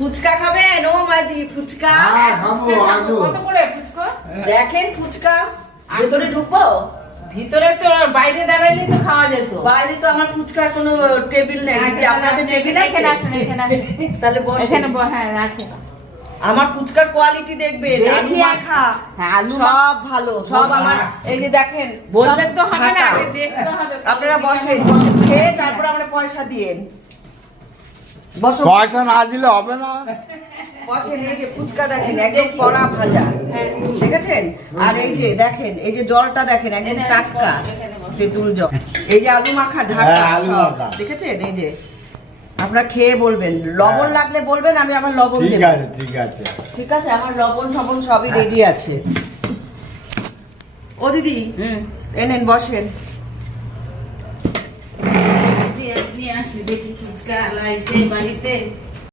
ফুচকা খাবেন? ও মাঝি ফুচকা কত করে ফুচকা? দেখেন ফুচকা ভেতরে ঢুকবো? ভিতরে তো বাইরে দাঁড়াইলে তো খাওয়া যেত। বাইরে তো আমার ফুচকার কোনো টেবিল নেই। আপনাদের টেবিল আছে? এখানে আসেন, এখানে আসেন। তাহলে বসেন। এখানে হ্যাঁ রাখেন। আমার ফুচকার কোয়ালিটি দেখবেন, আলু মাখা হ্যাঁ, আলু সব ভালো, সব আমার। এই যে দেখেন বললেন তো সব হবে না, ফাটা। আগে দেখতে হবে। আপনারা বসেন, খেয়ে তারপর আমরা পয়সা দিয়েন। বসো, পয়সা না দিলে হবে না। বসেন। এই যে ফুচকা দেখেন একদম কড়া ভাজা, দেখেছেন? আর এই যে দেখেন, এই যে জলটা দেখেন একদম টাটকা তেঁতুল জল। এই যে আলু মাখা ঢাকা হ্যাঁ, আলু সব, মাখা। দেখেছেন? এই যে আপনারা খেয়ে বলবেন, লবণ লাগলে বলবেন, আমি আমার লবণ ঠিক দেব। আছে, ঠিক আছে। ঠিক আছে, আমার লবণ টবণ সবই রেডি আছে। ও দিদি, এনেন বসেন। নিয়ে আসি দেখি ফুচকা আলাইছে বাড়িতে।